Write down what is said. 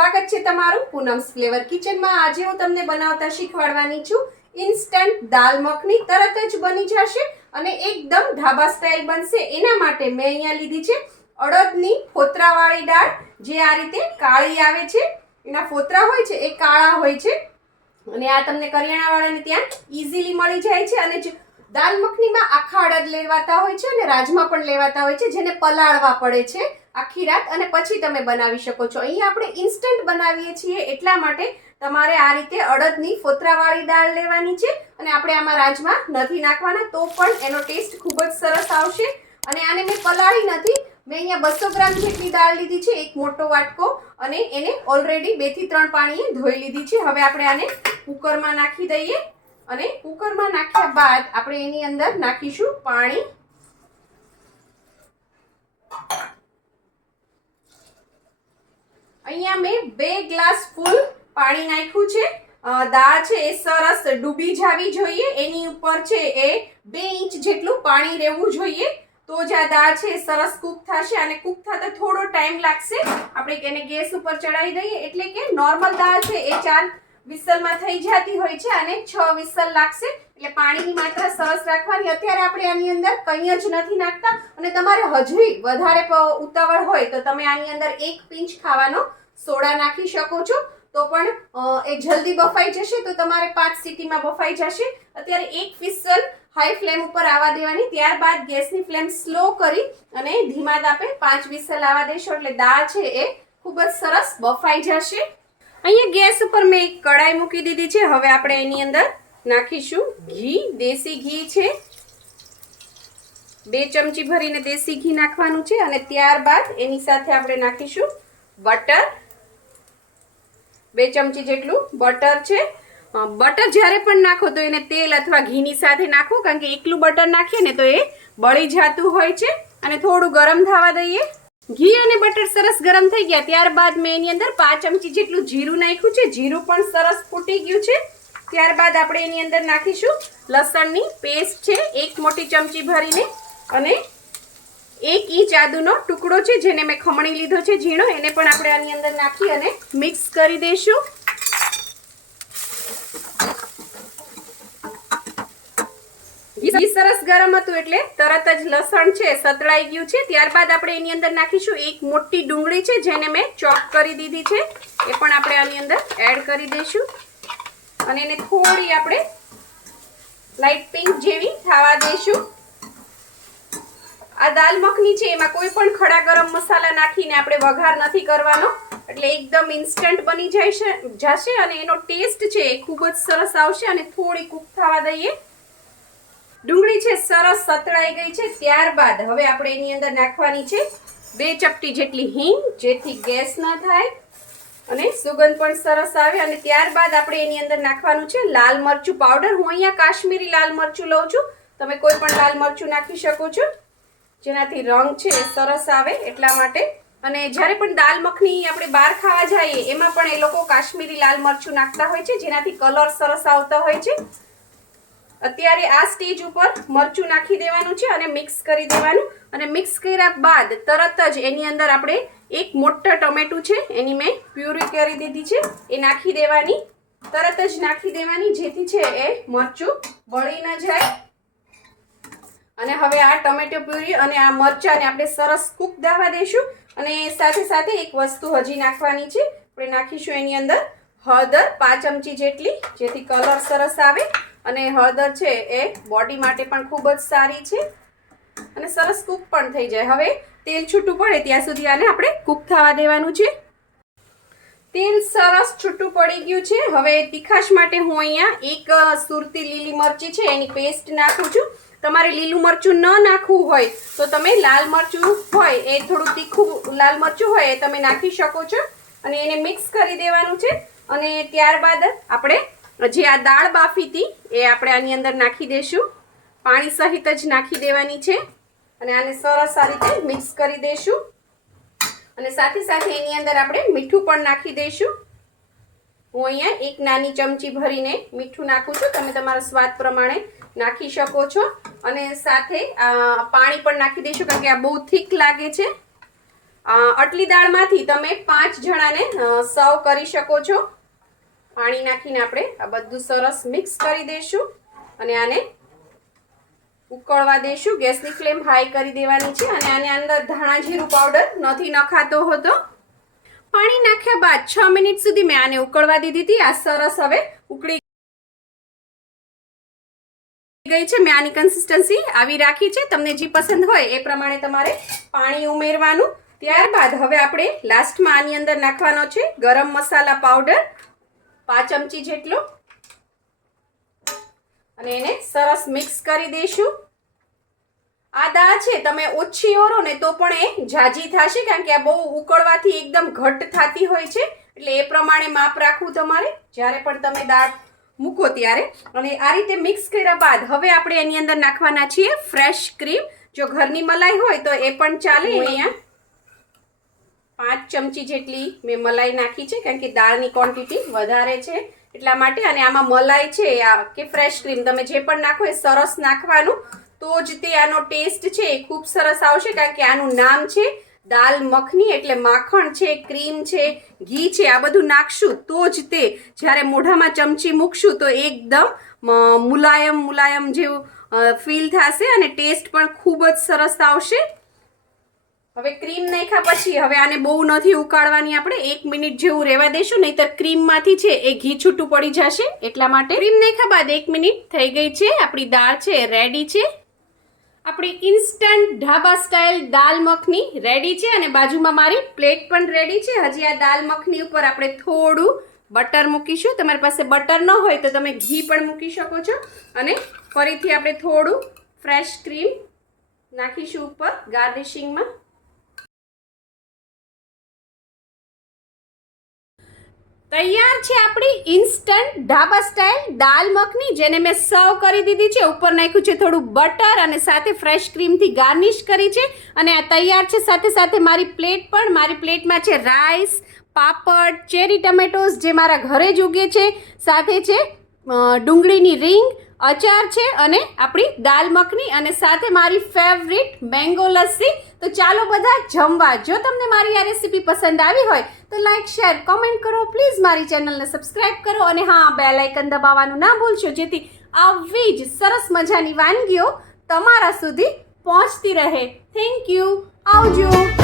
સ્વાગત છે તમારું પૂનમ્સ ફ્લેવર કિચનમાં। આજે હું તમને બનાવતા શીખવાડવાની છું ઇન્સ્ટન્ટ દાલ મખની। તરત જ બની જશે અને એકદમ ઢાબા સ્ટાઇલ બનશે। એના માટે મેં અહીંયા લીધી છે અડદની ફોતરાવાળી દાળ, જે આ રીતે કાળી આવે છે। એના ફોતરા હોય છે એ કાળા હોય છે અને આ તમને કરિયાણાવાળાને ત્યાં ઈઝીલી મળી જાય છે। અને દાલ મખનીમાં આખા અડદ લેવાતા હોય છે અને રાજમા પણ લેવાતા હોય છે, જેને પલાળવા પડે છે આખી રાત અને પછી તમે બનાવી શકો છો। અહીં આપણે ઇન્સ્ટન્ટ બનાવીએ છીએ એટલા માટે તમારે આ રીતે અડદની ફોતરાવાળી દાળ લેવાની છે અને આપણે આમાં રાજમા નથી નાખવાના, તો પણ એનો ટેસ્ટ ખૂબ જ સરસ આવશે। અને આને મેં પલાળી નથી, મેં અહીંયા 200 ગ્રામ જેટલી દાળ લીધી છે, એક મોટો વાટકો, અને એને ઓલરેડી 2 થી 3 પાણીએ ધોઈ લીધી છે। હવે આપણે આને કુકરમાં નાખી દઈએ અને કુકરમાં નાખ્યા બાદ આપણે એની અંદર નાખીશું પાણી। અહીંયા મેં 2 ગ્લાસ ફૂલ પાણી નાખ્યું છે। દાળ છે એ સરસ ડૂબી જાવી જોઈએ, એની ઉપર છે એ 2 ઇંચ જેટલું પાણી રહેવું જોઈએ, તો જ આ દાળ છે એ સરસ કૂક થશે। અને કૂક થતા થોડો ટાઈમ લાગશે। આપણે એને ગેસ ઉપર ચડાવી દઈએ, એટલે કે નોર્મલ દાળ છે એ 4 વિસલમાં થઈ જતી હોય છે અને 6 વિસલ લાગશે, એટલે પાણીની માત્રા સરસ રાખવાની। અત્યારે આપણે આની અંદર કંઈ જ નથી નાખતા અને તમારે હજી વધારે ઉતાવળ હોય તો તમે આની અંદર 1 પિંચ ખાવાનો સોડા નાખી શકો છો, તો પણ એ જલ્દી બફાઈ જશે। તો તમારે 5 સીટીમાં બફાઈ જશે। અત્યારે 1 વિસલ હાઈ ફ્લેમ ઉપર આવવા દેવાની, ત્યારબાદ ગેસની ફ્લેમ સ્લો કરી અને ધીમા તાપે 5 વિસલ આવવા દેશો, એટલે દાળ છે એ ખૂબ જ સરસ બફાઈ જશે। અહીંયા ગેસ ઉપર મેં એક કડાઈ મૂકી દીધી છે। હવે આપણે એની અંદર નાખીશું ઘી। દેશી ઘી છે, 2 ચમચી ભરીને દેશી ઘી નાખવાનું છે અને ત્યારબાદ એની સાથે આપણે નાખીશું બટર, 2 ચમચી જેટલું બટર છે। બટર જ્યારે પણ નાખો તો એને તેલ અથવા ઘીની સાથે નાખો, કારણ કે એકલું બટર નાખીએ ને તો એ બળી જતું હોય છે। અને થોડું ગરમ થવા દઈએ। ઘી અને બટર સરસ ગરમ થઈ ગયા ત્યારબાદ મેં એની અંદર 5 ચમચી જેટલું જીરું નાખ્યું છે। જીરું પણ સરસ ફૂટી ગયું છે। ત્યારબાદ આપણે એની અંદર નાખીશું લસણની પેસ્ટ છે, 1 મોટી ચમચી ભરીને, અને 1 ઇંચ આદુનો ટુકડો છે જેને મેં ખમણી લીધો છે ઝીણો, એને પણ આપણે આની અંદર નાખી અને મિક્સ કરી દઈશું। ઘી સરસ ગરમ હતું એટલે તરત જ લસણ છે સતળાઈ ગયું છે। ત્યારબાદ આપણે એની અંદર નાખીશું 1 મોટી ડુંગળી છે, જેને મેં ચોપ કરી દીધી છે, એ પણ આપણે આની અંદર એડ કરી દઈશું અને એને થોડી આપણે લાઈટ પિંક જેવી થવા દઈશું। આ દાલ મખની છે એમાં કોઈ પણ ખડા ગરમ મસાલા નાખીને આપણે વઘાર નથી કરવાનો, એટલે એકદમ ઇન્સ્ટન્ટ બની જશે અને એનો ટેસ્ટ છે એ ખૂબ જ સરસ આવશે। અને થોડી કૂક થવા દઈએ। ડુંગળી છે સરસ સતળાઈ ગઈ છે, ત્યારબાદ હવે આપણે એની અંદર નાખવાની છે 2 ચપટી જેટલી હિંગ, જેથી ગેસ ન થાય અને સુગંધ પણ સરસ આવે। અને ત્યારબાદ આપણે એની અંદર નાખવાનું છે લાલ મરચું પાવડર। હું અહીંયા કાશ્મીરી લાલ મરચું લઉં છું, તમે કોઈ પણ લાલ મરચું નાખી શકો છો, જેનાથી રંગ છે એ સરસ આવે એટલા માટે। અને જ્યારે પણ દાલ મખની આપણે બહાર ખાવા જઈએ એમાં પણ એ લોકો કાશ્મીરી લાલ મરચું નાખતા હોય છે, જેનાથી કલર સરસ આવતો હોય છે। અત્યારે આ સ્ટેજ ઉપર મરચું નાખી દેવાનું છે અને મિક્સ કરી દેવાનું। અને મિક્સ કર્યા બાદ તરત જ એની અંદર આપણે 1 મોટો ટમેટું છે એની મેં પ્યુરી કરી દીધી છે, એ નાખી દેવાની, તરત જ નાખી દેવાની, જેથી છે એ મરચું બળી ન જાય। અને હવે આ ટમેટો પ્યુરી અને આ મરચાંને આપણે સરસ કૂક થવા દઈશું। અને સાથે સાથે એક વસ્તુ હજી નાખવાની છે, આપણે નાખીશું એની અંદર હળદર 5 ચમચી જેટલી, જેથી કલર સરસ આવે। અને હળદર છે એ બોડી માટે પણ ખૂબ જ સારી છે અને સરસ કૂક પણ થઈ જાય। હવે તેલ છૂટું પડે ત્યાં સુધી આને આપણે કૂક થવા દેવાનું છે। તેલ સરસ છૂટું પડી ગયું છે। હવે તીખાશ માટે હું અહીંયા 1 સુરતી લીલી મરચી છે એની પેસ્ટ નાખું છું। તમારે લીલું મરચું ન નાખવું હોય તો તમે લાલ મરચું હોય એ થોડું તીખું લાલ મરચું હોય એ તમે નાખી શકો છો અને એને મિક્સ કરી દેવાનું છે। અને ત્યારબાદ આપણે જે આ દાળ બાફી હતી એ આપણે આની અંદર નાખી દઈશું, પાણી સહિત જ નાખી દેવાની છે અને આને સરસ આ રીતે મિક્સ કરી દઈશું। અને સાથે સાથે એની અંદર આપણે મીઠું પણ નાખી દઈશું। હું અહીંયા 1 નાની ચમચી ભરીને મીઠું નાખું છું, તમે તમારા સ્વાદ પ્રમાણે નાખી શકો છો। અને સાથે પાણી પણ નાખી દઈશું, કારણ કે આ બહુ થીક લાગે છે। આટલી દાળમાંથી તમે 5 જણાને સર્વ કરી શકો છો. પાણી નાખીને આપણે આ બધું સરસ મિક્સ કરી દઈશું અને આને ઉકળવા દઈશું. ગેસની ફ્લેમ હાઈ કરી દેવાની છે અને આની અંદર ધાણા જીરું પાવડર નથી નખાતો હતો. પાણી નાખ્યા બાદ 6 મિનિટ સુધી મેં આને ઉકળવા દીધી હતી. આ સરસ હવે ઉકળી ગઈ છે. મેં આની કન્સિસ્ટન્સી આવી રાખી છે. તમને જે પસંદ હોય એ પ્રમાણે તમારે પાણી ઉમેરવાનું. ત્યારબાદ હવે આપણે લાસ્ટમાં આની અંદર નાખવાનો છે ગરમ મસાલા પાવડર 5 ચમચી જેટલો અને એને સરસ મિક્સ કરી દઈશું. આ દાળ છે તમે ઓછી ઓરો ને તો પણ એ જાજી થશે, કારણ કે આ બહુ ઉકળવાથી એકદમ ઘટ્ટ થતી હોય છે. એટલે એ પ્રમાણે માપ રાખવું તમારે જ્યારે પણ તમે દાળ મૂકો ત્યારે. અને આ રીતે મિક્સ કર્યા બાદ હવે આપણે એની અંદર નાખવાના છીએ ફ્રેશ ક્રીમ. જો ઘરની મલાઈ હોય તો એ પણ ચાલે. અહીંયા 5 ચમચી જેટલી મેં મલાઈ નાખી છે, કારણ કે દાળની ક્વોન્ટિટી વધારે છે એટલા માટે. અને આમાં મલાઈ છે કે ફ્રેશ ક્રીમ તમે જે પણ નાખો એ સરસ નાખવાનું, તો જ તે આનો ટેસ્ટ છે એ ખૂબ સરસ આવશે. કારણ કે આનું નામ છે દાલ મખની, એટલે માખણ છે, ક્રીમ છે, ઘી છે, આ બધું નાખશું તો જ તે જ્યારે મોઢામાં ચમચી મૂકશું તો એકદમ મુલાયમ મુલાયમ જેવું ફીલ થશે અને ટેસ્ટ પણ ખૂબ જ સરસ આવશે. હવે ક્રીમ નાખ્યા પછી હવે આને બહુ નથી ઉકાળવાની, આપણે 1 મિનિટ જેવું રહેવા દઈશું, નહીંતર ક્રીમમાંથી છે એ ઘી છૂટું પડી જશે. એટલા માટે ક્રીમ નાખ્યા બાદ 1 મિનિટ થઈ ગઈ છે. આપણી દાળ છે રેડી છે. આપણી instant dhaba style dal makhani ready છે અને બાજુમાં મારી પ્લેટ પણ રેડી છે. હજી આ દાલ મખની ઉપર આપણે થોડું બટર મૂકીશું. તમારી પાસે બટર ન હોય તો તમે ઘી પણ મૂકી શકો છો. અને ફરીથી આપણે થોડું ફ્રેશ ક્રીમ નાખીશું ઉપર ગાર્નિશિંગમાં. તૈયાર છે આપણી ઇન્સ્ટન્ટ ઢાબા સ્ટાઇલ દાલ મખની, જેને મેં સર્વ કરી દીધી છે. ઉપર નાખ્યું છે થોડું બટર અને સાથે ફ્રેશ ક્રીમથી ગાર્નિશ કરી છે. અને આ તૈયાર છે. સાથે સાથે મારી પ્લેટ પણ, મારી પ્લેટમાં છે રાઈસ, પાપડ, ચેરી ટમેટોસ જે મારા ઘરે જ ઉગે છે, સાથે છે ડુંગળીની રીંગ, અચાર છે અને આપણી દાલ મખની અને સાથે મારી ફેવરિટ મેંગો લસ્સી. તો ચાલો બધા જમવા. જો તમને મારી આ રેસીપી પસંદ આવી હોય તો લાઈક, શેર, કોમેન્ટ કરો. પ્લીઝ મારી ચેનલને સબસ્ક્રાઈબ કરો અને હા, બેલ આઇકન દબાવવાનું ના ભૂલશો, જેથી આવી જ સરસ મજાની વાનગીઓ તમારા સુધી પહોંચતી રહે. Thank you. આવજો.